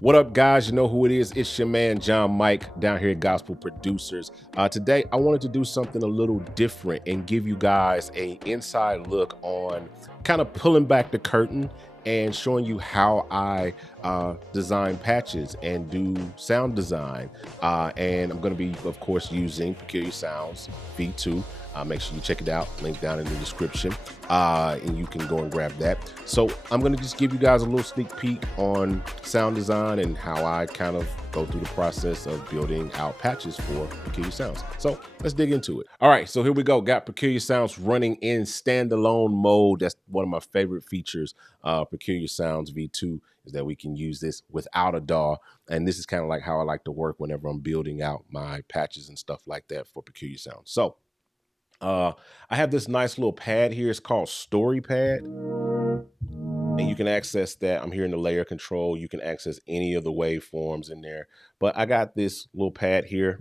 What up, guys? You know who it is. It's your man, John Mike, down here at Gospel Producers. Today, I wanted to do something a little different and give you guys an inside look on kind of pulling back the curtain and showing you how I design patches and do sound design. And I'm going to be, of course, using Peculiar Sounds V2. Make sure you check it out. Link down in the description. And you can go and grab that. So I'm going to just give you guys a little sneak peek on sound design and how I kind of go through the process of building out patches for Peculiar Sounds. So let's dig into it. All right, so here we go. Got Peculiar Sounds running in standalone mode. That's one of my favorite features. Peculiar Sounds V2 is that we can use this without a DAW. And this is kind of like how I like to work whenever I'm building out my patches and stuff like that for Peculiar Sounds. So I have this nice little pad here. It's called Story Pad. And you can access that. I'm here in the layer control. You can access any of the waveforms in there. But I got this little pad here.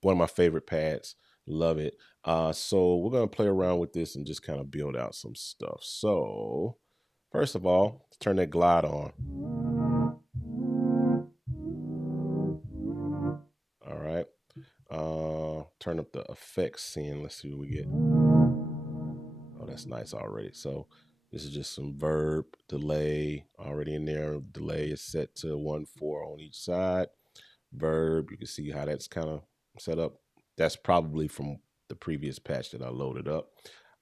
One of my favorite pads. Love it. So we're going to play around with this and just kind of build out some stuff. So first of all, let's turn that glide on. All right. Turn up the effects scene. Let's see what we get. Oh, that's nice already. So this is just some verb delay already in there. Delay is set to 1/4 on each side. Verb, you can see how that's kind of set up. That's probably from the previous patch that I loaded up.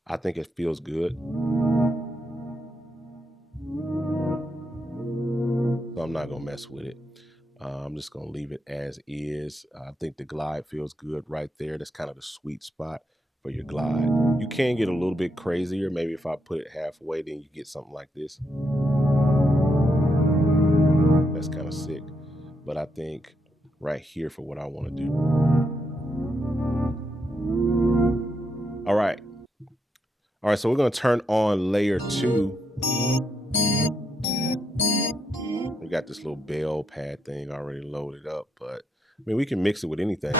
I think it feels good. So I'm not gonna mess with it. I'm just gonna leave it as is. I think the glide feels good right there. That's kind of the sweet spot for your glide. You can get a little bit crazier. Maybe if I put it halfway, then you get something like this. That's kind of sick. But I think right here for what I want to do. All right. All right, so we're gonna turn on layer 2. We got this little bell pad thing already loaded up, but I mean, we can mix it with anything.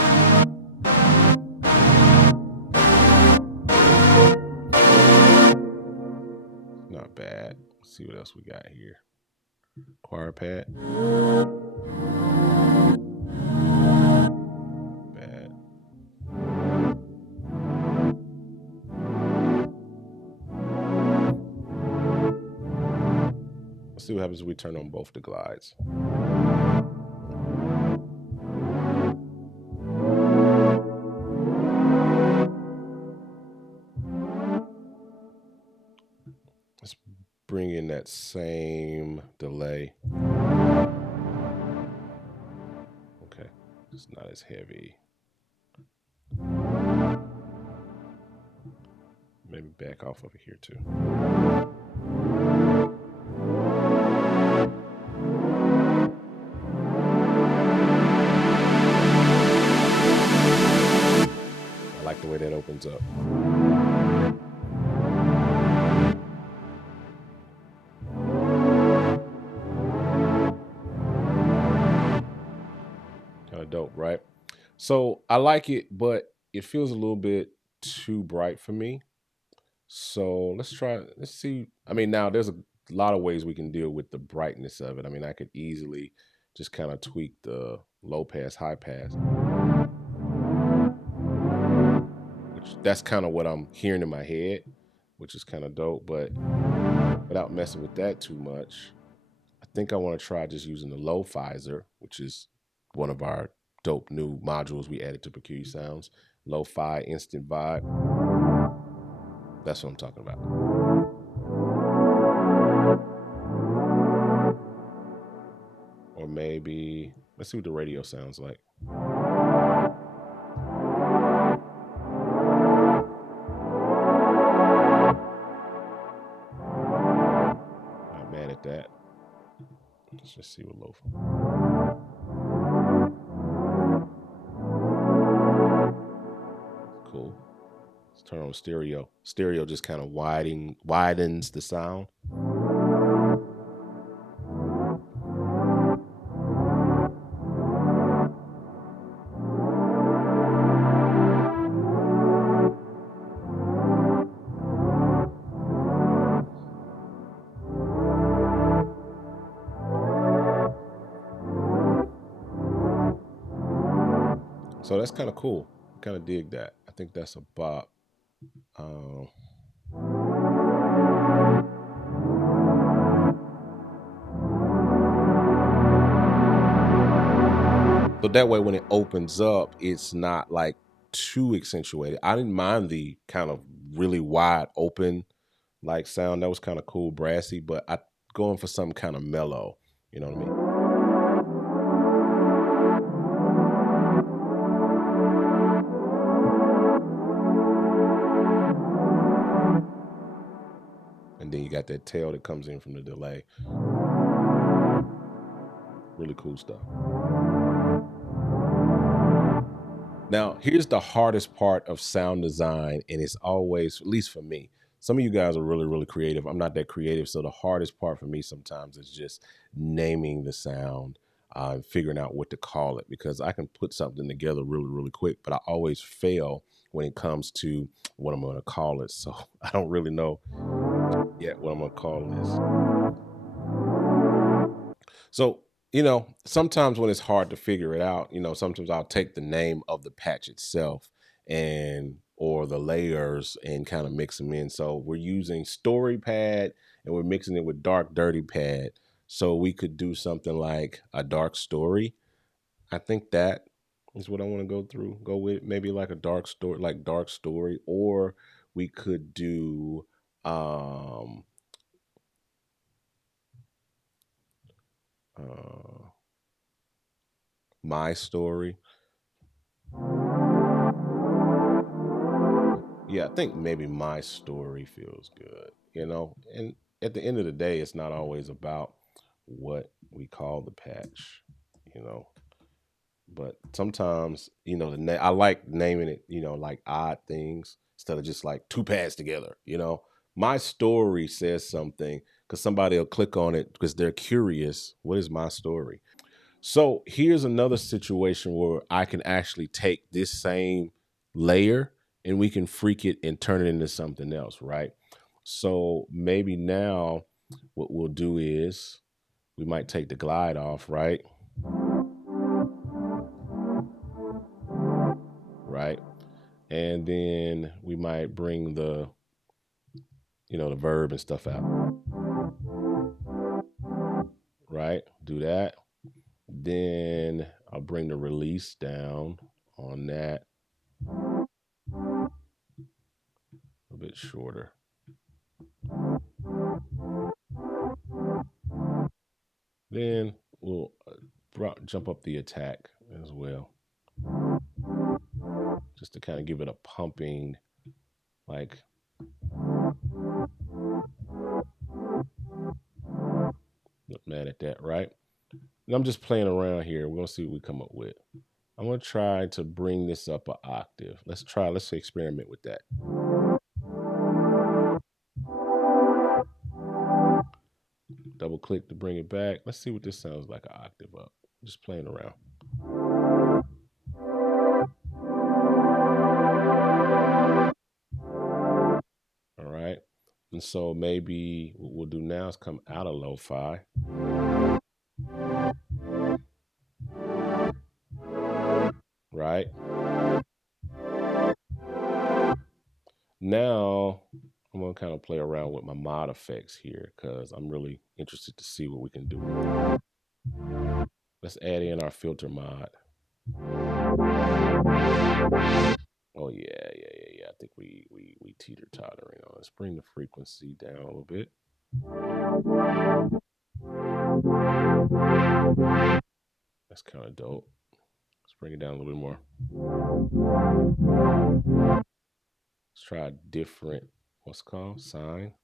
Not bad. Let's see what else we got here. Choir pad. Bad. Let's see what happens if we turn on both the glides. Let's bring in that same delay. Okay, it's not as heavy. Maybe back off over here too. I like the way that opens up. Kind of dope, right? So I like it, but it feels a little bit too bright for me. So let's see. I mean, now there's a lot of ways we can deal with the brightness of it. I mean, I could easily just kind of tweak the low pass, high pass. Which that's kind of what I'm hearing in my head, which is kind of dope, but without messing with that too much, I think I want to try just using the low Pfizer, which is one of our dope new modules we added to Peculiar Sounds. Lo-fi instant vibe. That's what I'm talking about. Or maybe, let's see what the radio sounds like. Not mad at that. Let's just see what lo-fi. Cool. Let's turn on stereo. Stereo just kind of widens the sound. So that's kind of cool. Kind of dig that. I think that's a bop. So that way, when it opens up, it's not like too accentuated. I didn't mind the kind of really wide open like sound. That was kind of cool, brassy, but I going for something kind of mellow. You know what I mean? And then you got that tail that comes in from the delay. Really cool stuff. Now, here's the hardest part of sound design, and it's always, at least for me, some of you guys are really, really creative. I'm not that creative, so the hardest part for me sometimes is just naming the sound and figuring out what to call it, because I can put something together really, really quick, but I always fail when it comes to what I'm going to call it. So I don't really know yet what I'm going to call this. So, sometimes when it's hard to figure it out, sometimes I'll take the name of the patch itself and or the layers and kind of mix them in. So we're using story pad and we're mixing it with dark dirty pad. So we could do something like a dark story. I think that is what I want to go with maybe like a dark story, or we could do my story. Yeah, I think maybe my story feels good, and at the end of the day, it's not always about what we call the patch, you know, but sometimes, I like naming it, like odd things instead of just like two pads together. My story says something because somebody will click on it because they're curious. What is my story? So here's another situation where I can actually take this same layer and we can freak it and turn it into something else, right? So maybe now what we'll do is we might take the glide off, right? Right. And then we might bring the verb and stuff out. Right. Do that. Then I'll bring the release down on that a bit shorter. Then we'll jump up the attack as well, just to kind of give it a pumping, like, not mad at that, right? And I'm just playing around here. We're going to see what we come up with. I'm going to try to bring this up an octave. Let's experiment with that. Double click to bring it back. Let's see what this sounds like an octave up. Just playing around. All right. And so maybe what we'll do now is come out of lo-fi. Right. Now I'm going to kind of play around with my mod effects here because I'm really interested to see what we can do. Let's add in our filter mod. Oh yeah. I think we teeter-tottering on. Let's bring the frequency down a little bit. That's kind of dope. Let's bring it down a little bit more. Let's try a different, what's it called? Sine.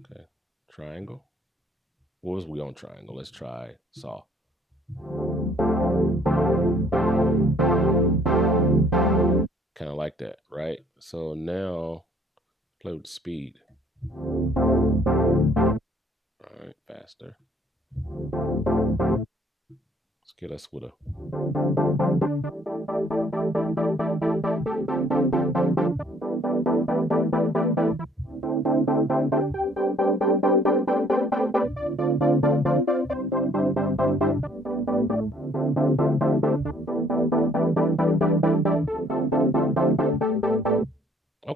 Okay. Triangle. What was we on triangle? Let's try saw. Kind of like that, right? So now play with speed. All right, faster. Let's get us with a.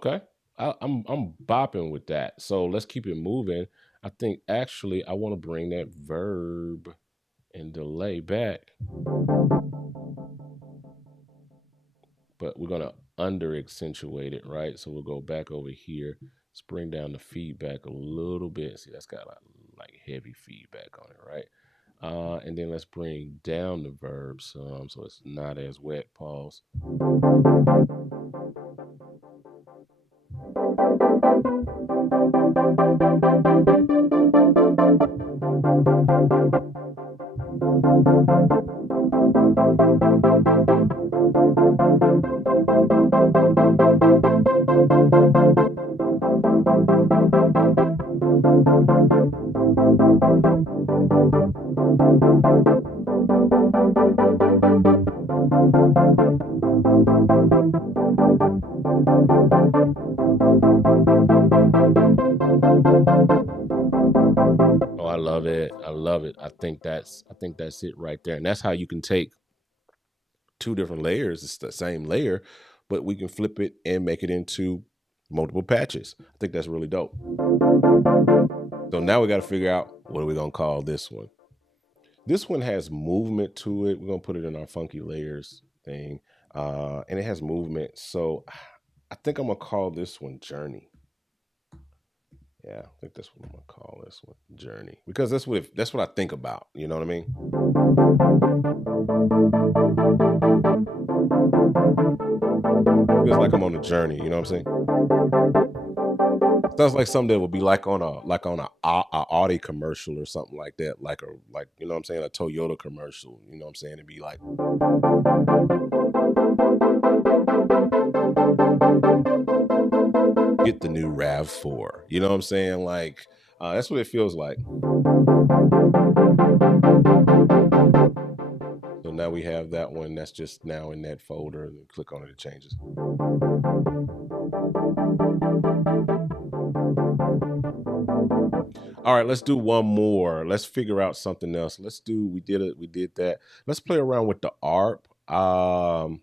Okay. I'm bopping with that. So let's keep it moving. I think actually I want to bring that verb and delay back, but we're gonna under accentuate it, right? So we'll go back over here. Let's bring down the feedback a little bit. See, that's got like heavy feedback on it, right? And then let's bring down the verb some so it's not as wet. Pause. Oh, I love it. I love it. I think that's it right there. And that's how you can take two different layers. It's the same layer, but we can flip it and make it into multiple patches. I think that's really dope. So now we got to figure out, what are we going to call this one? This one has movement to it. We're going to put it in our funky layers thing. And it has movement. So I think I'm going to call this one Journey. Yeah, I think that's what I'm gonna call this one, Journey, because that's what I think about. You know what I mean? Feels like I'm on a journey. You know what I'm saying? Sounds like something that would be like on a Audi commercial or something like that, like you know what I'm saying, a Toyota commercial. You know what I'm saying? It'd be like. Get the new RAV4. You know what I'm saying? Like, that's what it feels like. So now we have that one that's just now in that folder, and then click on it, it changes. All right, let's do one more. Let's figure out something else. We did that. Let's play around with the ARP. And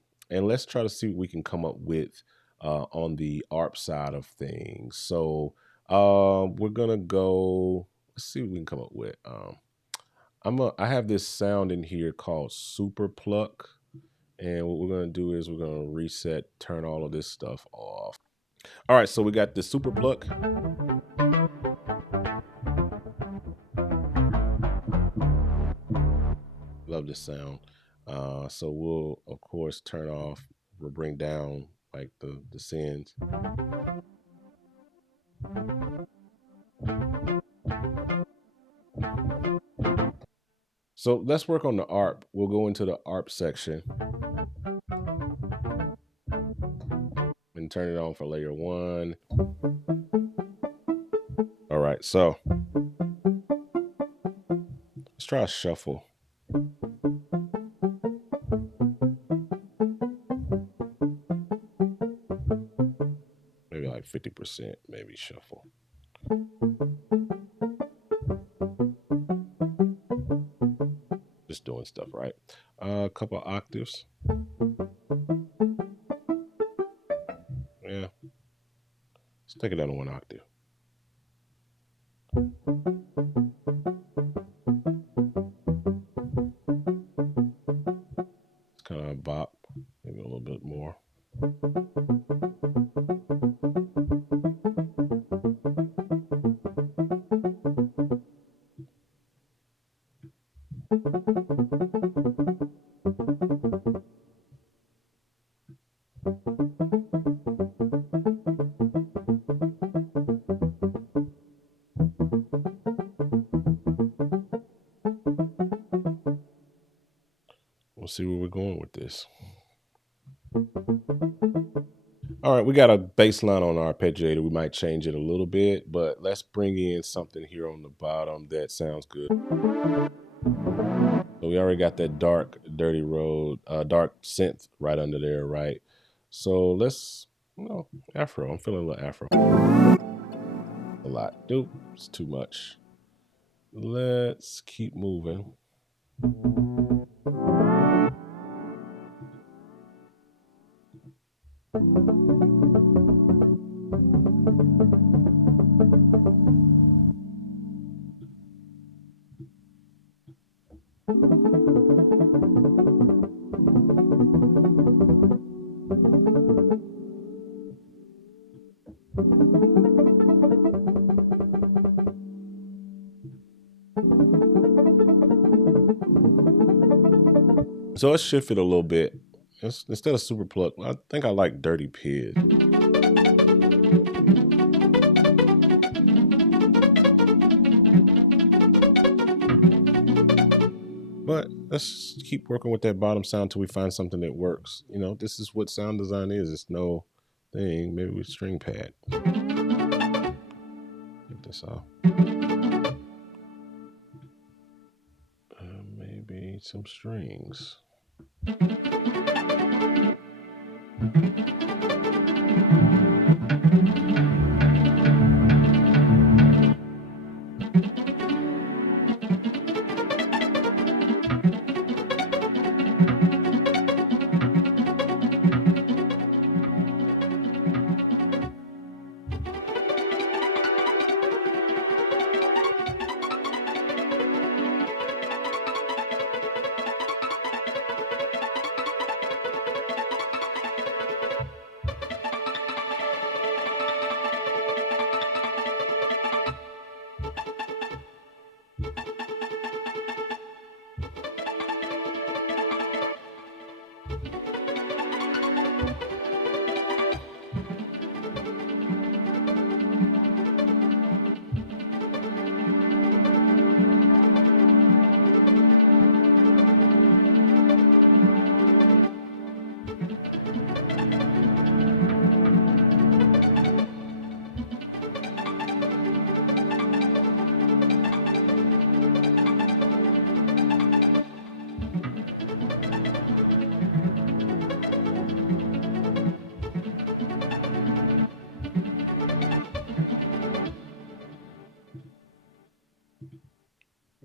let's try to see what we can come up with on the ARP side of things. So we're gonna go, let's see what we can come up with. I have this sound in here called Super Pluck. And what we're gonna do is we're gonna reset, turn all of this stuff off. All right, so we got the Super Pluck. Love this sound. So we'll of course we'll bring down like the sends. So let's work on the ARP. We'll go into the ARP section and turn it on for layer 1. All right, so let's try a shuffle. Maybe like 50%, maybe shuffle. Just doing stuff, right? A couple octaves. Yeah. Let's take it down to 1 octave. It's kind of a bop, maybe a little bit more. We'll see where we're going with this. All right, we got a bass line on our arpeggiator. We might change it a little bit, but let's bring in something here on the bottom that sounds good. So we already got that dark, dirty road, dark synth right under there, right? So let's, Afro. I'm feeling a little Afro. A lot. Dude, it's too much. Let's keep moving. So let's shift it a little bit. Instead of super pluck, I think I like dirty pid. But let's keep working with that bottom sound till we find something that works. You know, this is what sound design is. It's no thing. Maybe with string pad. Get this off. Maybe some strings.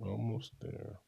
Almost there.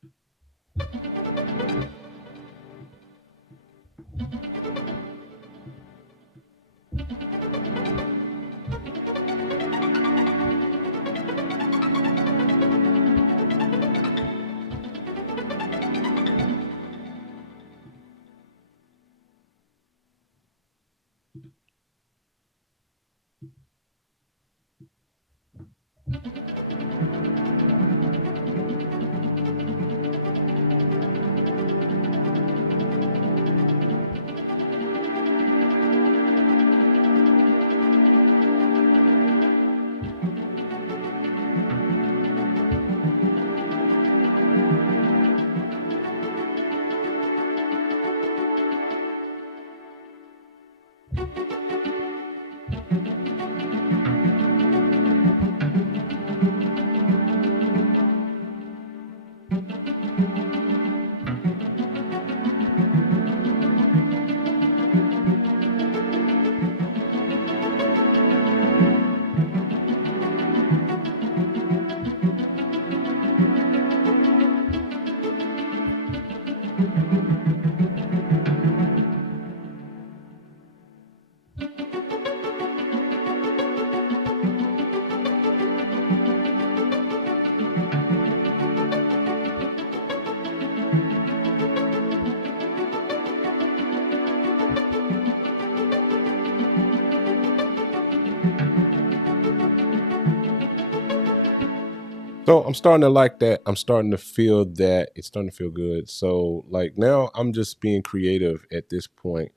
So I'm starting to like that. I'm starting to feel that it's starting to feel good. So like now I'm just being creative at this point,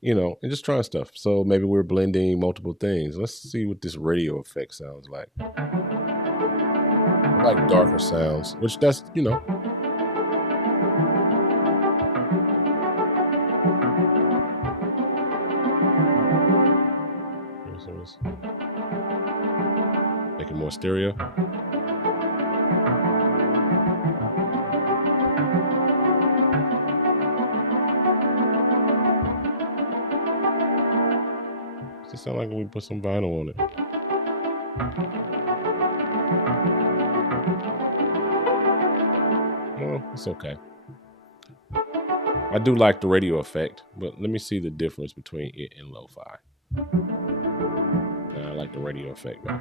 you know, and just trying stuff. So maybe we're blending multiple things. Let's see what this radio effect sounds like. I like darker sounds, which that's, you know. Make it more stereo. Does it sound like we put some vinyl on it? Well, it's okay. I do like the radio effect, but let me see the difference between it and lo-fi. I like the radio effect better.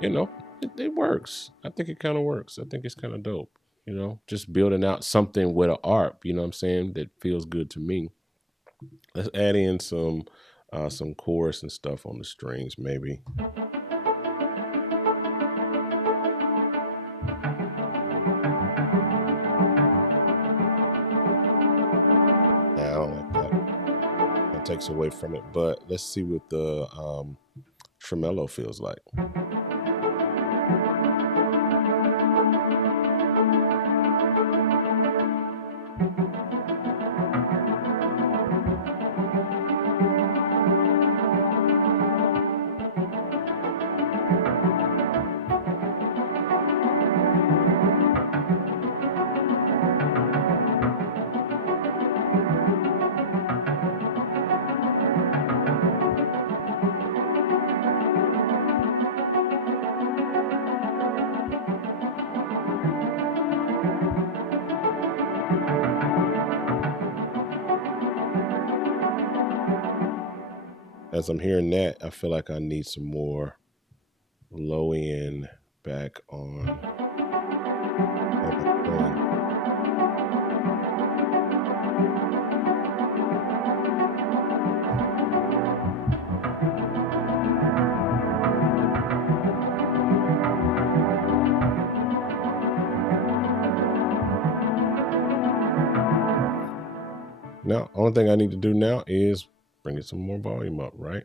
you know, it works. I think it kind of works. I think it's kind of dope. You know, just building out something with an ARP, you know what I'm saying, that feels good to me. Let's add in some chorus and stuff on the strings, maybe. I don't like that. That takes away from it. But let's see what the tremolo feels like. As I'm hearing that, I feel like I need some more low end back on. Now, only thing I need to do now is bring it some more volume up, right?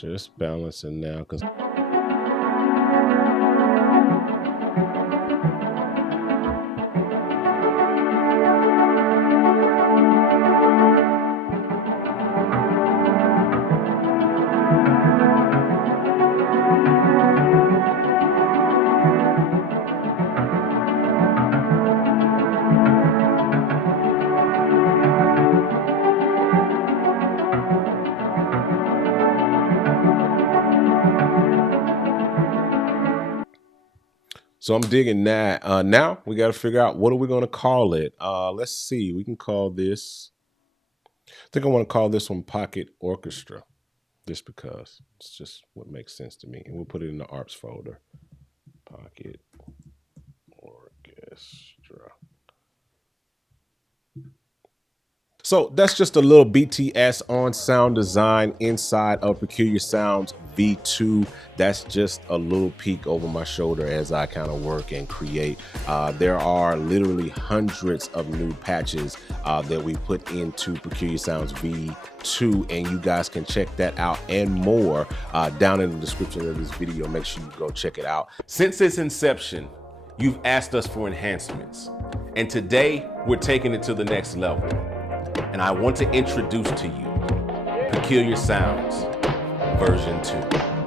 Just balancing now, because so I'm digging that. Now we got to figure out, what are we going to call it? Let's see. We can call this, I think I want to call this one Pocket Orchestra, just because it's just what makes sense to me. And we'll put it in the ARPS folder. Pocket Orchestra. So that's just a little BTS on sound design inside of Peculiar Sounds V2. That's just a little peek over my shoulder as I kind of work and create. There are literally hundreds of new patches that we put into Peculiar Sounds V2, and you guys can check that out and more down in the description of this video. Make sure you go check it out. Since its inception, you've asked us for enhancements, and today we're taking it to the next level. And I want to introduce to you Peculiar Sounds version 2.